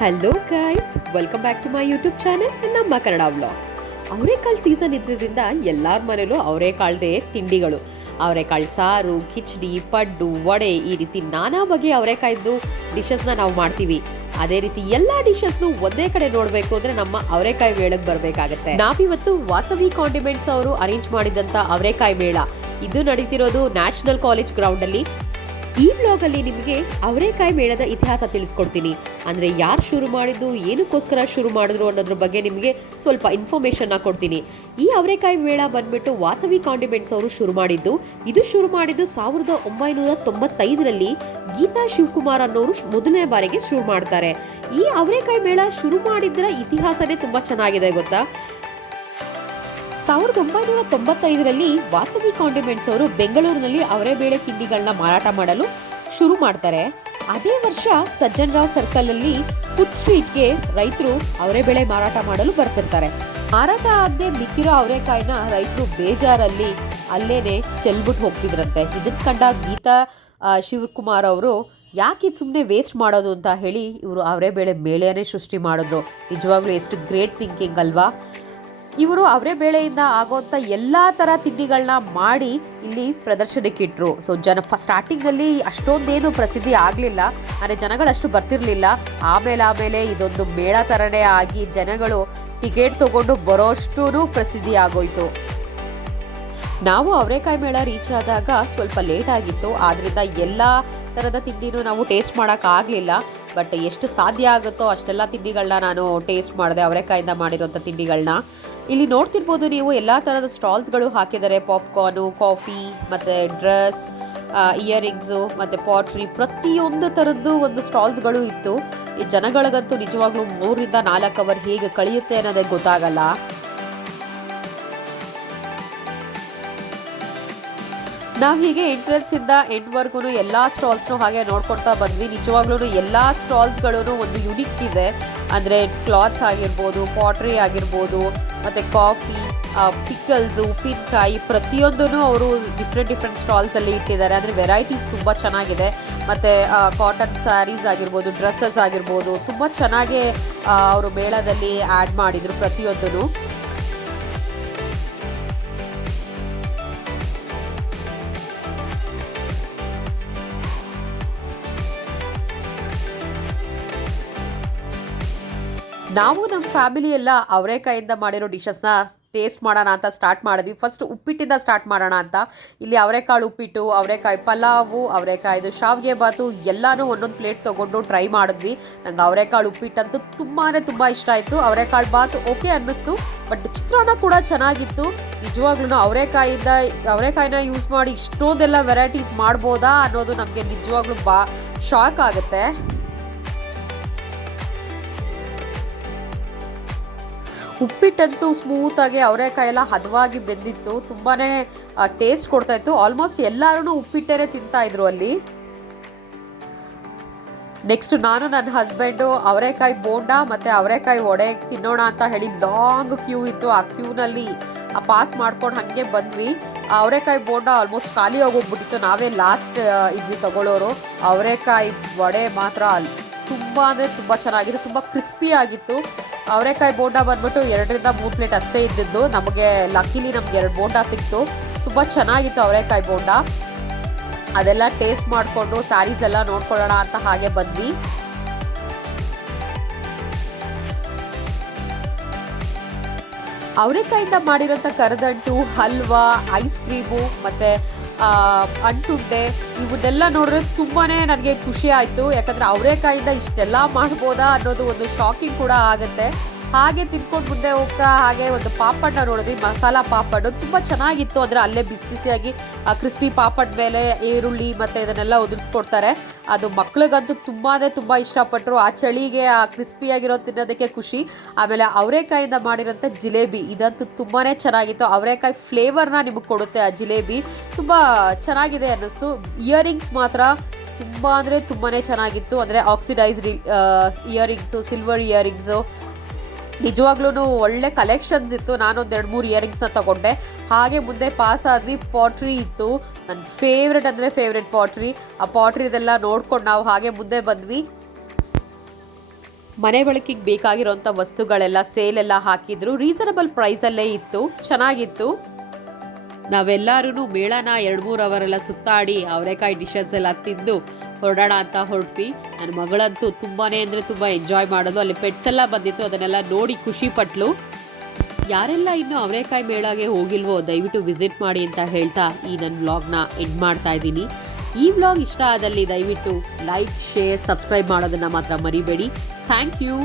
Hello guys welcome back to my YouTube channel ನಮ್ಮ Kannada vlogs ಅವರೆಕಾಳು season ಇದ್ರಿಂದ ಎಲ್ಲರ ಮನೇಲೂ ಅವರೆಕಾಳ್ದೇ ತಿಂಡಿಗಳು. ಅವರೆಕಾಳು ಸಾರು, ಕಿಚಡಿ, ಪಡ್ಡು, ವಡೆ ಈ ರೀತಿ ನಾನಾ ಬಗೆಯ ಅವರೆಕಾಯ್ದು ಡಿಶಸ್ನ ನಾವು ಮಾಡ್ತೀವಿ. ಅದೇ ರೀತಿ ಎಲ್ಲ ಡಿಶಸ್ನು ಒಂದೇ ಕಡೆ ನೋಡಬೇಕು ಅಂದ್ರೆ ನಮ್ಮ ಅವರೆಕಾಯಿ ಮೇಳಕ್ಕೆ ಬರಬೇಕಾಗತ್ತೆ. ನಾವಿವತ್ತು ವಾಸವಿ ಕಾಂಡಿಮೆಂಟ್ಸ್ ಅವರು ಅರೇಂಜ್ ಮಾಡಿದಂಥ ಅವರೆಕಾಯಿ ಮೇಳ. ಇದು ನಡೀತಿರೋದು ನ್ಯಾಷನಲ್ ಕಾಲೇಜ್ ಗ್ರೌಂಡ್ ಅಲ್ಲಿ. ಈ ಬ್ಲಾಗ್ ಅಲ್ಲಿ ನಿಮಗೆ ಅವರೆಕಾಯಿ ಮೇಳದ ಇತಿಹಾಸ ತಿಳಿಸ್ಕೊಡ್ತೀನಿ. ಅಂದ್ರೆ ಯಾರು ಶುರು ಮಾಡಿದ್ದು, ಏನಕ್ಕೋಸ್ಕರ ಶುರು ಮಾಡಿದ್ರು ಅನ್ನೋದ್ರ ಬಗ್ಗೆ ನಿಮಗೆ ಸ್ವಲ್ಪ ಇನ್ಫಾರ್ಮೇಶನ್ ಕೊಡ್ತೀನಿ. ಈ ಅವರೆಕಾಯಿ ಮೇಳ ಬಂದ್ಬಿಟ್ಟು ವಾಸವಿ ಕಾಂಡಿಮೆಂಟ್ಸ್ ಅವರು ಶುರು ಮಾಡಿದ್ದು, ಇದು ಶುರು ಮಾಡಿದ್ದು ಸಾವಿರದ ಒಂಬೈನೂರ ತೊಂಬತ್ತೈದರಲ್ಲಿ ಗೀತಾ ಶಿವಕುಮಾರ್ ಅನ್ನೋರು ಮೊದಲನೇ ಬಾರಿಗೆ ಶುರು ಮಾಡ್ತಾರೆ. ಈ ಅವರೆಕಾಯಿ ಮೇಳ ಶುರು ಮಾಡಿದ್ರ ಇತಿಹಾಸನೇ ತುಂಬಾ ಚೆನ್ನಾಗಿದೆ, ಗೊತ್ತಾ? ಸಾವಿರದ ಒಂಬೈನೂರ ತೊಂಬತ್ತೈದರಲ್ಲಿ ವಾಸವಿ ಕಾಂಡಿಮೆಂಟ್ಸ್ ಅವರು ಬೆಂಗಳೂರಿನಲ್ಲಿ ಅವರೆಬೇಳೆ ತಿಂಡಿಗಳನ್ನ ಮಾರಾಟ ಮಾಡಲು ಶುರು ಮಾಡ್ತಾರೆ. ಅದೇ ವರ್ಷ ಸಜ್ಜನ್ ರಾವ್ ಸರ್ಕಲ್ ಅಲ್ಲಿ ಫುಡ್ ಸ್ಟ್ರೀಟ್ಗೆ ರೈತರು ಅವರೆಬೇಳೆ ಮಾರಾಟ ಮಾಡಲು ಬರ್ತಿರ್ತಾರೆ. ಮಾರಾಟ ಆಗದೆ ಮಿಕ್ಕಿರೋ ಅವರೆಕಾಯಿನ ರೈತರು ಬೇಜಾರಲ್ಲಿ ಅಲ್ಲೇನೆ ಚೆಲ್ಬಿಟ್ಟು ಹೋಗ್ತಿದ್ರಂತೆ. ಇದನ್ನ ಕಂಡ ಗೀತಾ ಶಿವಕುಮಾರ್ ಅವರು, ಯಾಕೆ ಸುಮ್ಮನೆ ವೇಸ್ಟ್ ಮಾಡೋದು? ಅಂತ ಹೇಳಿ ಇವರು ಅವರೆಬೇಳೆ ಮೇಳೆಯನ್ನೇ ಸೃಷ್ಟಿ ಮಾಡಿದ್ರು. ನಿಜವಾಗ್ಲೂ ಎಷ್ಟು ಗ್ರೇಟ್ ಥಿಂಕಿಂಗ್ ಅಲ್ವಾ? ಇವರು ಅವರೇ ಬೇಳೆಯಿಂದ ಆಗೋಂಥ ಎಲ್ಲ ಥರ ತಿಂಡಿಗಳನ್ನ ಮಾಡಿ ಇಲ್ಲಿ ಪ್ರದರ್ಶನಕ್ಕೆ ಇಟ್ಟರು ಸೊ ಜನ ಸ್ಟಾರ್ಟಿಂಗ್ ಸ್ಟಾರ್ಟಿಂಗಲ್ಲಿ ಅಷ್ಟೊಂದೇನು ಪ್ರಸಿದ್ಧಿ ಆಗಲಿಲ್ಲ. ಅಂದ್ರೆ ಜನಗಳು ಅಷ್ಟು ಬರ್ತಿರ್ಲಿಲ್ಲ. ಆಮೇಲೆ ಆಮೇಲೆ ಇದೊಂದು ಮೇಳ ಥರನೇ ಆಗಿ ಜನಗಳು ಟಿಕೆಟ್ ತಗೊಂಡು ಬರೋಷ್ಟು ಪ್ರಸಿದ್ಧಿ ಆಗೋಯ್ತು. ನಾವು ಅವರೇಕಾಯಿ ಮೇಳ ರೀಚ್ ಆದಾಗ ಸ್ವಲ್ಪ ಲೇಟ್ ಆಗಿತ್ತು. ಆದ್ರಿಂದ ಎಲ್ಲ ಥರದ ತಿಂಡಿನೂ ನಾವು ಟೇಸ್ಟ್ ಮಾಡೋಕ್ಕಾಗಲಿಲ್ಲ ಬಟ್ ಎಷ್ಟು ಸಾಧ್ಯ ಆಗುತ್ತೋ ಅಷ್ಟೆಲ್ಲ ತಿಂಡಿಗಳನ್ನ ನಾನು ಟೇಸ್ಟ್ ಮಾಡಿದೆ. ಅವರೆಕಾಯಿಂದ ಮಾಡಿರೋಂಥ ತಿಂಡಿಗಳನ್ನ ಇಲ್ಲಿ ನೋಡ್ತಿರ್ಬೋದು ನೀವು ಎಲ್ಲ ಥರದ ಸ್ಟಾಲ್ಸ್ಗಳು ಹಾಕಿದ್ದಾರೆ. ಪಾಪ್ಕಾರ್ನು, ಕಾಫಿ, ಮತ್ತು ಡ್ರೆಸ್ ಇಯರಿಂಗ್ಸು, ಮತ್ತು ಪಾಟ್ರಿ ಪ್ರತಿಯೊಂದು ಥರದ್ದು ಒಂದು ಸ್ಟಾಲ್ಸ್ಗಳು ಇತ್ತು. ಈ ಜನಗಳಿಗಂತೂ ನಿಜವಾಗ್ಲೂ ಮೂರರಿಂದ ನಾಲ್ಕು ಅವರ್ ಹೇಗೆ ಕಳೆಯುತ್ತೆ ಅನ್ನೋದಕ್ಕೆ ಗೊತ್ತಾಗಲ್ಲ. ನಾವು ಹೀಗೆ ಎಂಟ್ರೆನ್ಸ್ ಇಂದ ಎಂಡ್ವರೆಗೂ ಎಲ್ಲ ಸ್ಟಾಲ್ಸ್ನು ಹಾಗೆ ನೋಡ್ಕೊಳ್ತಾ ಬಂದ್ವಿ. ನಿಜವಾಗ್ಲೂ ಎಲ್ಲ ಸ್ಟಾಲ್ಸ್ಗಳೂ ಒಂದು ಯುನಿಕ್ ಇದೆ. ಅಂದರೆ ಕ್ಲಾತ್ಸ್ ಆಗಿರ್ಬೋದು, ಪಾಟ್ರಿ ಆಗಿರ್ಬೋದು ಮತ್ತು ಕಾಫಿ ಪಿಕಲ್ಸು ಉಪ್ಪಿನಕಾಯಿ ಪ್ರತಿಯೊಂದೂ ಅವರು ಡಿಫ್ರೆಂಟ್ ಡಿಫ್ರೆಂಟ್ ಸ್ಟಾಲ್ಸಲ್ಲಿ ಇಟ್ಟಿದ್ದಾರೆ. ಅಂದರೆ ವೆರೈಟೀಸ್ ತುಂಬ ಚೆನ್ನಾಗಿದೆ. ಮತ್ತು ಕಾಟನ್ ಸ್ಯಾರೀಸ್ ಆಗಿರ್ಬೋದು ಡ್ರೆಸ್ಸಸ್ ಆಗಿರ್ಬೋದು, ತುಂಬ ಚೆನ್ನಾಗೇ ಅವರು ಮೇಳದಲ್ಲಿ ಆ್ಯಡ್ ಮಾಡಿದರು ಪ್ರತಿಯೊಂದೂ ನಾವು ನಮ್ಮ ಫ್ಯಾಮಿಲಿ ಎಲ್ಲ ಅವರೇಕಾಯಿಂದ ಮಾಡಿರೋ ಡಿಶಸ್ನ ಟೇಸ್ಟ್ ಮಾಡೋಣ ಅಂತ ಸ್ಟಾರ್ಟ್ ಮಾಡಿದ್ವಿ. ಫಸ್ಟ್ ಉಪ್ಪಿಟ್ಟಿಂದ ಸ್ಟಾರ್ಟ್ ಮಾಡೋಣ ಅಂತ. ಇಲ್ಲಿ ಅವರೆಕಾಳು ಉಪ್ಪಿಟ್ಟು ಅವರೆಕಾಯಿ ಪಲಾವು ಅವರೆಕಾಯ್ದು ಶಾವಿಗೆ ಬಾತು ಎಲ್ಲನೂ ಒಂದೊಂದು ಪ್ಲೇಟ್ ತೊಗೊಂಡು ಟ್ರೈ ಮಾಡಿದ್ವಿ. ನಂಗೆ ಅವರೆಕಾಳು ಉಪ್ಪಿಟ್ಟಂತೂ ತುಂಬಾ ತುಂಬ ಇಷ್ಟ ಆಯಿತು. ಅವರೆಕಾಳು ಬಾತು ಓಕೆ ಅನ್ನಿಸ್ತು. ಬಟ್ ಚಿತ್ರಾನ್ನ ಕೂಡ ಚೆನ್ನಾಗಿತ್ತು. ನಿಜವಾಗ್ಲೂ ಅವರೆಕಾಯಿಂದ ಅವರೆಕಾಯಿನ ಯೂಸ್ ಮಾಡಿ ಇಷ್ಟೊಂದೆಲ್ಲ ವೆರೈಟೀಸ್ ಮಾಡ್ಬೋದಾ ಅನ್ನೋದು ನಮಗೆ ನಿಜವಾಗ್ಲೂ ಬಾ ಶಾಕ್ ಆಗುತ್ತೆ. ಉಪ್ಪಿಟ್ಟಂತೂ ಸ್ಮೂತಾಗಿ ಅವರೆಕಾಯಿ ಎಲ್ಲ ಹದವಾಗಿ ಬೆಂದಿತ್ತು. ತುಂಬಾ ಟೇಸ್ಟ್ ಕೊಡ್ತಾ ಇತ್ತು. ಆಲ್ಮೋಸ್ಟ್ ಎಲ್ಲರೂ ಉಪ್ಪಿಟ್ಟೇ ತಿಂತಾ ಇದ್ರು ಅಲ್ಲಿ. ನೆಕ್ಸ್ಟ್ ನಾನು ನನ್ನ ಹಸ್ಬೆಂಡು ಅವರೆಕಾಯಿ ಬೋಂಡ ಮತ್ತು ಅವರೆಕಾಯಿ ವಡೆ ತಿನ್ನೋಣ ಅಂತ ಹೇಳಿ ಲಾಂಗ್ ಕ್ಯೂ ಇತ್ತು. ಆ ಕ್ಯೂನಲ್ಲಿ ಪಾಸ್ ಮಾಡ್ಕೊಂಡು ಹಾಗೆ ಬಂದ್ವಿ. ಅವರೆಕಾಯಿ ಬೋಂಡ ಆಲ್ಮೋಸ್ಟ್ ಖಾಲಿ ಹೋಗೋಗ್ಬಿಟ್ಟಿತ್ತು ನಾವೇ ಲಾಸ್ಟ್ ಇದ್ವಿ ತಗೊಳ್ಳೋರು ಅವರೆಕಾಯಿ ವಡೆ ಮಾತ್ರ ತುಂಬ ಅಂದರೆ ತುಂಬ ಚೆನ್ನಾಗಿತ್ತು. ತುಂಬ ಕ್ರಿಸ್ಪಿ ಆಗಿತ್ತು. ಅವರೆಕಾಯಿ ಬೋಂಡ ಬಂದ್ಬಿಟ್ಟು ಎರಡರಿಂದ ಮೂರು ಪ್ಲೇಟ್ ಅಷ್ಟೇ ಇದ್ದಿದ್ದು. ನಮಗೆ ಲಕ್ಕಿಲಿ ನಮ್ಗೆ ಎರಡು ಬೋಂಡ ಸಿಕ್ತು. ತುಂಬ ಚೆನ್ನಾಗಿತ್ತು ಅವರೆಕಾಯಿ ಬೋಂಡ. ಅದೆಲ್ಲ ಟೇಸ್ಟ್ ಮಾಡಿಕೊಂಡು ಸ್ಯಾರೀಸ್ ಎಲ್ಲ ನೋಡ್ಕೊಳ್ಳೋಣ ಅಂತ ಹಾಗೆ ಬಂದ್ವಿ. ಅವರೆಕಾಯಿಂದ ಮಾಡಿರೋಂಥ ಕರದಂಟು, ಹಲ್ವಾ ಐಸ್ ಕ್ರೀಮು ಮತ್ತು ಅಂಟುಂಡೆ ಇವನ್ನೆಲ್ಲ ನೋಡಿದ್ರೆ ತುಂಬಾ ನನಗೆ ಖುಷಿ ಆಯಿತು. ಯಾಕಂದರೆ ಅವರೇಕಾಯಿಂದ ಇಷ್ಟೆಲ್ಲ ಮಾಡ್ಬೋದಾ ಅನ್ನೋದು ಒಂದು ಶಾಕಿಂಗ್ ಕೂಡ ಆಗುತ್ತೆ. ಹಾಗೆ ತಿನ್ಕೊಂಡು ಮುಂದೆ ಹೋಗ್ತಾ ಹಾಗೆ ಒಂದು ಪಾಪಡ್ನ ನೋಡಿದ್ವಿ. ಮಸಾಲ ಪಾಪಡ್ ತುಂಬ ಚೆನ್ನಾಗಿತ್ತು. ಅಂದರೆ ಅಲ್ಲೇ ಬಿಸಿ ಬಿಸಿಯಾಗಿ ಕ್ರಿಸ್ಪಿ ಪಾಪಡ್ ಮೇಲೆ ಈರುಳ್ಳಿ ಮತ್ತು ಇದನ್ನೆಲ್ಲ ಉದುರಿಸ್ಕೊಡ್ತಾರೆ. ಅದು ಮಕ್ಳಿಗಂತೂ ತುಂಬಾ ತುಂಬ ಇಷ್ಟಪಟ್ಟರು ಆ ಚಳಿಗೆ, ಆ ಕ್ರಿಸ್ಪಿಯಾಗಿರೋ ತಿನ್ನೋದಕ್ಕೆ ಖುಷಿ. ಆಮೇಲೆ ಅವರೆಕಾಯಿಂದ ಮಾಡಿರೋಂಥ ಜಿಲೇಬಿ, ಇದಂತೂ ತುಂಬಾ ಚೆನ್ನಾಗಿತ್ತು. ಅವರೆಕಾಯಿ ಫ್ಲೇವರ್ನ ನಿಮಗೆ ಕೊಡುತ್ತೆ ಆ ಜಿಲೇಬಿ. ತುಂಬ ಚೆನ್ನಾಗಿದೆ ಅನ್ನಿಸ್ತು. ಇಯರಿಂಗ್ಸ್ ಮಾತ್ರ ತುಂಬ ಅಂದರೆ ತುಂಬಾ ಚೆನ್ನಾಗಿತ್ತು. ಅಂದರೆ ಆಕ್ಸಿಡೈಸ್ಡ್ ಇಯರಿಂಗ್ಸು, ಸಿಲ್ವರ್ ಇಯರಿಂಗ್ಸು ನಿಜವಾಗ್ಲೂ ಒಳ್ಳೆ ಕಲೆಕ್ಷನ್ಸ್ ಇತ್ತು. ನಾನೊಂದು ಎರಡು ಮೂರು ಇಯರಿಂಗ್ಸ್ನ ತಗೊಂಡೆ. ಹಾಗೆ ಮುಂದೆ ಪಾಸ್ ಆದ್ವಿ. ಪಾಟ್ರಿ ಇತ್ತು. ನನ್ನ ಫೇವ್ರೆಟ್ ಅಂದರೆ ಫೇವ್ರೆಟ್ ಪಾಟ್ರಿ ಆ ಪಾಟ್ರಿದೆಲ್ಲ ನೋಡ್ಕೊಂಡು ನಾವು ಹಾಗೆ ಮುಂದೆ ಬಂದ್ವಿ. ಮನೆ ಬಳಕೆಗೆ ಬೇಕಾಗಿರುವಂಥ ವಸ್ತುಗಳೆಲ್ಲ ಸೇಲ್ ಎಲ್ಲ ಹಾಕಿದ್ರು. ರೀಸನಬಲ್ ಪ್ರೈಸಲ್ಲೇ ಇತ್ತು. ಚೆನ್ನಾಗಿತ್ತು. ನಾವೆಲ್ಲರೂ ಮೇಳನ ಎರಡು ಮೂರು ಅವರೆಲ್ಲ ಸುತ್ತಾಡಿ ಅವರೆಕಾಯಿ ಡಿಶಸ್ ಎಲ್ಲ ತಿಂದು ಹೊರಡೋಣ ಅಂತ ಹೊರಟ್ವಿ. ನನ್ನ ಮಗಳಂತೂ ತುಂಬಾ ಅಂದರೆ ತುಂಬ ಎಂಜಾಯ್ ಮಾಡೋದು ಅಲ್ಲಿ ಪೆಟ್ಸ್ ಎಲ್ಲ ಬಂದಿತ್ತು. ಅದನ್ನೆಲ್ಲ ನೋಡಿ ಖುಷಿ ಪಟ್ಲು. ಯಾರೆಲ್ಲ ಇನ್ನೂ ಅವರೆಕಾಯಿ ಮೇಳಗೆ ಹೋಗಿಲ್ವೋ, ದಯವಿಟ್ಟು ವಿಸಿಟ್ ಮಾಡಿ ಅಂತ ಹೇಳ್ತಾ ಈ ನನ್ನ ವ್ಲಾಗ್ನ ಎಂಡ್ ಮಾಡ್ತಾ ಇದ್ದೀನಿ. ಈ ವ್ಲಾಗ್ ಇಷ್ಟ ಆದಲ್ಲಿ ದಯವಿಟ್ಟು ಲೈಕ್ ಶೇರ್ ಸಬ್ಸ್ಕ್ರೈಬ್ ಮಾಡೋದನ್ನು ಮಾತ್ರ ಮರಿಬೇಡಿ. Thank you